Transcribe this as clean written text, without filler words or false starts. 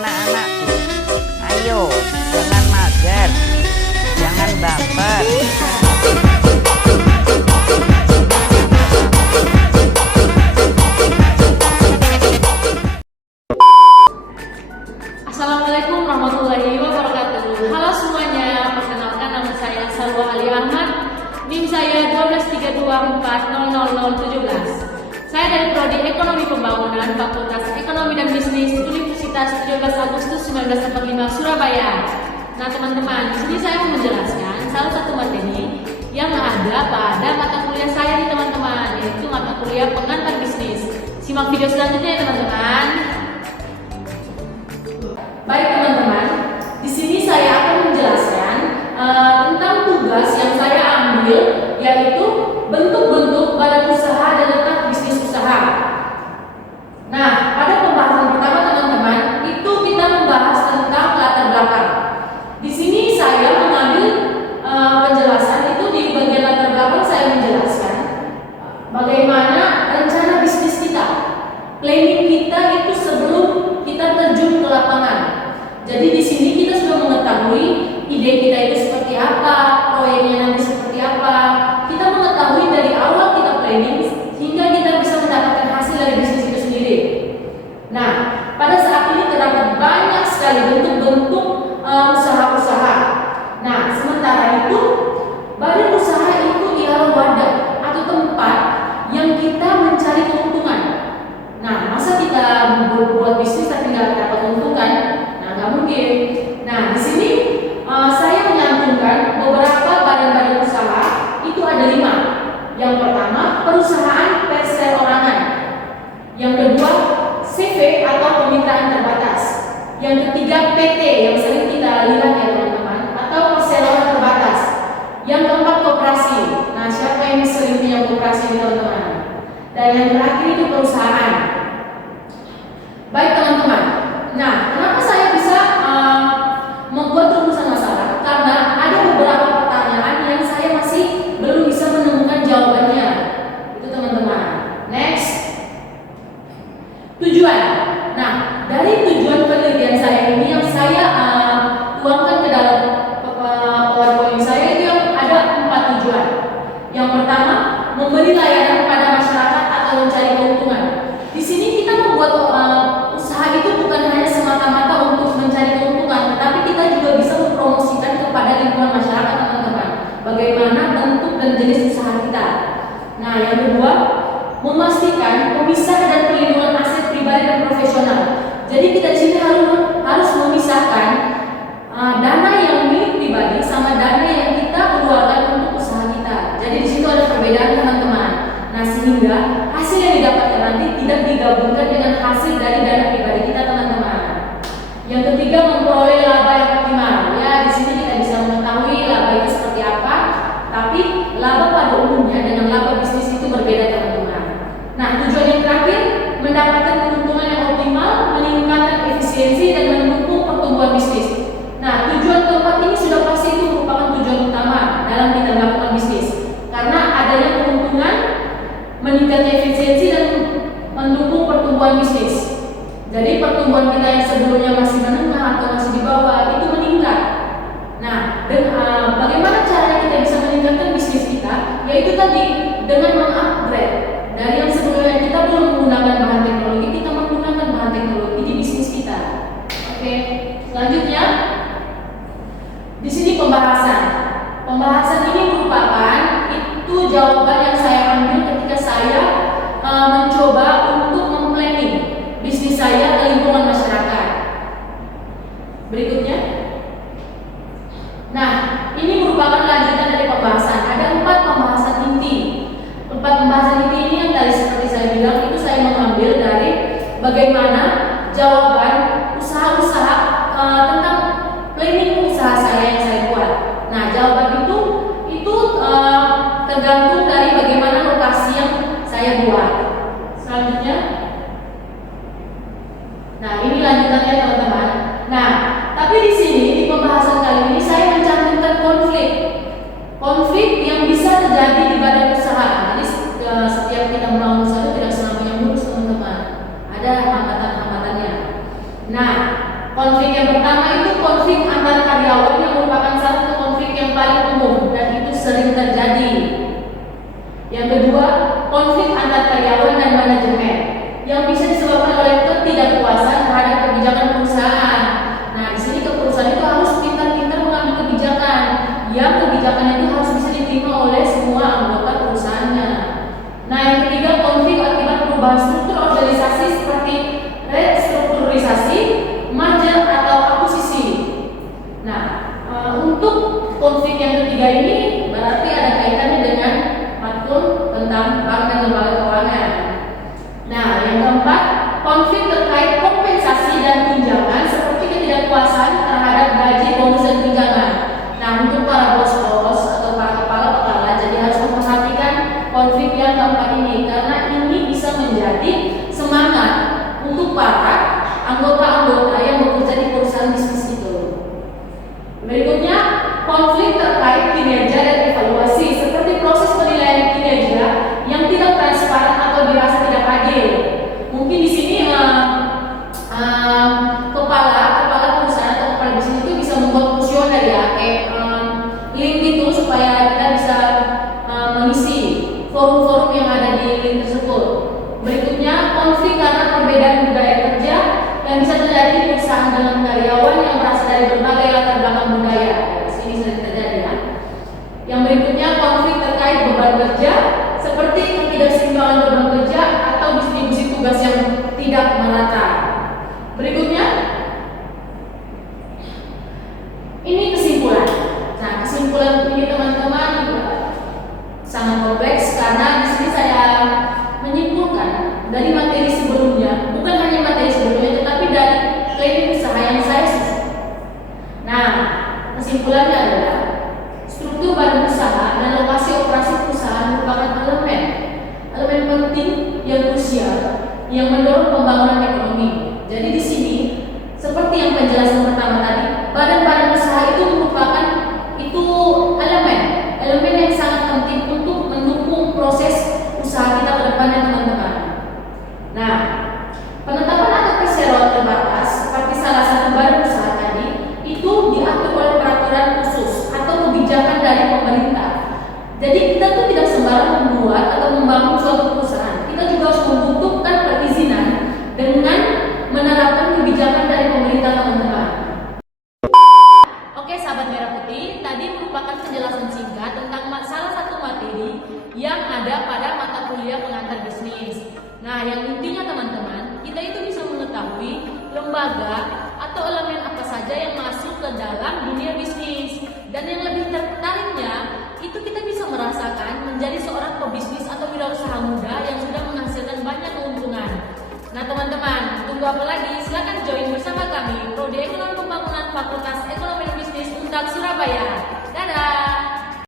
anak-anakku. Ayo, jangan mager, jangan baper. Assalamualaikum warahmatullahi wabarakatuh. Halo semuanya, perkenalkan nama saya Salwa Ali Ahmad. NIM saya 123240017. Saya dari Prodi Ekonomi Pembangunan, Fakultas Ekonomi dan Bisnis, Universitas 17 Agustus 1945 Surabaya. Nah teman-teman, di sini saya mau menjelaskan salah satu materi yang ada pada mata kuliah saya nih teman-teman, yaitu mata kuliah pengantar bisnis. Simak video selanjutnya ya teman-teman. Baik teman-teman, di sini saya akan menjelaskan tentang tugas yang saya ambil, yaitu bentuk-bentuk badan usaha dan letak bisnis usaha. Nah, pada pembahasan pertama teman-teman, itu kita membahas tentang latar belakang. Di sini saya mengambil penjelasan itu di bagian latar belakang. Saya menjelaskan bagaimana rencana bisnis kita, planning kita itu sebelum kita terjun ke lapangan. Jadi di sini kita sudah mengetahui ide kita itu seperti apa, proyeknya nanti seperti apa. Kita mengetahui dari awal kita planning hingga kita bisa mendapatkan hasil dari bisnis itu sendiri. Nah, pada saat ini terdapat banyak sekali bentuk-bentuk usaha-usaha. Nah, sementara itu badan usaha itu ialah wadah atau tempat yang kita mencari keuntungan. Nah, masa kita berbuat bisnis tapi nggak dapat keuntungan? Nggak mungkin. Nah, di sini saya menyantumkan beberapa badan-badan usaha. Itu ada 5. Yang pertama, perusahaan perseorangan. Yang kedua, CV atau kemitraan terbatas. Yang ketiga, PT yang sering kita lihat ya teman-teman, atau perseroan terbatas. Yang keempat, koperasi. Nah, siapa yang sering punya koperasi teman-teman? Dan yang terakhir itu perusahaan. Baik teman-teman. Nah, kenapa saya bisa membuat rumusan masalah? Karena ada beberapa pertanyaan yang saya masih belum bisa menemukan jawabannya. Itu teman-teman. Next. Tujuan. Nah, dari tujuan penelitian saya ini yang saya tuangkan ke dalam PowerPoint saya itu yang ada 4 tujuan. Yang pertama, memberi layanan kepada masyarakat atau mencari keuntungan. Di sini kita membuat usaha itu bukan hanya semata-mata untuk mencari keuntungan, tetapi kita juga bisa mempromosikan kepada lingkungan masyarakat teman-teman. Bagaimana bentuk dan jenis usaha kita. Nah, yang kedua, memastikan pemisah dan perlindungan aset pribadi dan profesional. Jadi kita di sini harus memisahkan dana yang milik pribadi sama dana yang kita keluarkan untuk usaha kita. Jadi di situ ada perbedaan teman-teman. Nah, sehingga hasil yang didapatkan nanti tidak digabungkan dengan hasil dari dana pribadi kita teman-teman. Yang ketiga, memperoleh laba yang optimal. Ya, di sini kita bisa mengetahui laba itu seperti apa, tapi laba pada umumnya dengan laba bisnis itu berbeda teman-teman. Nah, tujuan yang terakhir, mendapatkan keuntungan yang optimal, meningkatkan efisiensi dan mendukung pertumbuhan bisnis. Nah, tujuan keempat ini sudah pasti itu merupakan tujuan utama dalam kita melakukan bisnis. Karena adanya keuntungan, meningkatkan efisiensi dan mendukung pertumbuhan bisnis. Jadi pertumbuhan kita yang sebelumnya masih menengah atau masih di bawah itu meningkat. Nah, bagaimana caranya kita bisa meningkatkan bisnis kita? Yaitu tadi dengan mengupgrade dari yang sebelumnya kita belum menggunakan bahan teknologi, kita menggunakan bahan teknologi di bisnis kita. Oke, selanjutnya di sini pembahasan. Pembahasan ini merupakan itu jawaban yang saya ambil ketika saya mencoba untuk memplanning bisnis saya ke lingkungan masyarakat. Berikutnya. Nah, ini merupakan lanjutan dari pembahasan. Ada 4 pembahasan inti. 4 pembahasan inti ini yang tadi seperti saya bilang itu saya mengambil dari bagaimana jawaban usaha-usaha tentang planning usaha saya yang saya buat. Nah, jawaban itu tergantung dari bagaimana lokasi yang saya buat. Selanjutnya. Nah, ini lanjutannya teman-teman. Nah, tapi di sini di pembahasan kali ini saya mencantumkan konflik. Konflik yang bisa terjadi di badan usaha. Jadi setiap kita membangun usaha itu tidak selamanya mulus teman-teman. Ada hambatan-hambatannya. Nah, Konflik yang pertama itu konflik antar karyawan yang merupakan salah satu konflik yang paling umum dan itu sering terjadi. Yang kedua, konflik antar karyawan dan manajemen yang bisa disebabkan oleh ketidakpuasan terhadap kebijakan perusahaan. Nah, di sini perusahaan itu harus pintar-pintar mengambil kebijakan yang kebijakan itu harus bisa diterima oleh semua anggota perusahaannya. Nah, yang ketiga, konflik akibat perubahan struktur organisasi seperti restrukturisasi, merger atau akuisisi. Nah, untuk konflik yang ketiga ini berarti ada kaitannya dengan matkul tentang bank dan lembaga keuangan. Nah, yang keempat, konflik terkait kompensasi dan tunjangan seperti ketidakpuasan terhadap gaji, bonus dan tunjangan. Nah, untuk para bos-bos atau para kepala-kepala jadi harus memperhatikan konflik yang keempat ini karena ini bisa menjadi semangat untuk para anggota-anggota yang bekerja di perusahaan bisnis itu. Berikutnya, konflik terkait kinerja dan evaluasi seperti proses penilaian kinerja yang tidak transparan atau dirasa tidak adil. Mungkin di sini kepala perusahaan atau kepala bisnis itu bisa membuat kuesioner ya, kayak link itu supaya kita bisa mengisi forum-forum yang ada di link tersebut. Berikutnya, konflik karena perbedaan budaya kerja yang bisa terjadi di perusahaan dengan karyawan yang berasal dari berbagai latar belakang budaya. Di sini sering terjadi ya. Yang berikutnya, konflik terkait beban kerja seperti ketidakseimbangan beban kerja atau distribusi tugas yang tidak merata. Berikutnya, ini kesimpulan. Nah, kesimpulan ini teman-teman sangat kompleks karena di sini saya menyimpulkan dari materi sebelumnya, bukan hanya materi sebelumnya, tetapi dari planning usaha yang saya susun. Nah, kesimpulannya adalah struktur badan usaha dan lokasi operasi perusahaan merupakan elemen penting yang krusial yang mendorong pembangunan ekonomi. Jadi di sini seperti yang penjelasan pertama tadi, badan-badan usaha itu merupakan elemen yang sangat penting untuk mendukung proses usaha kita ke depannya teman-teman. Nah, penetapan atau perseroan terbatas seperti salah satu badan usaha tadi itu diatur oleh peraturan khusus atau kebijakan dari pemerintah. Jadi kita tuh tidak sembarang membuat atau membangun suatu perusahaan. Kita juga harus membutuhkan perizinan dengan menerapkan kebijakan dari pemerintah teman-teman. Oke sahabat Merah Putih, tadi merupakan penjelasan singkat tentang salah satu materi yang ada pada mata kuliah pengantar bisnis. Nah, yang intinya teman-teman, kita itu bisa mengetahui lembaga atau elemen apa saja yang masuk ke dalam dunia bisnis. Dan yang lebih tertariknya, itu kita bisa merasakan menjadi seorang pebisnis atau wirausaha muda yang sudah menghasilkan banyak keuntungan. Nah teman-teman, tunggu apa lagi? Silakan join bersama kami Prodi Ekonomi Pembangunan Fakultas Ekonomi dan Bisnis Unpad Surabaya.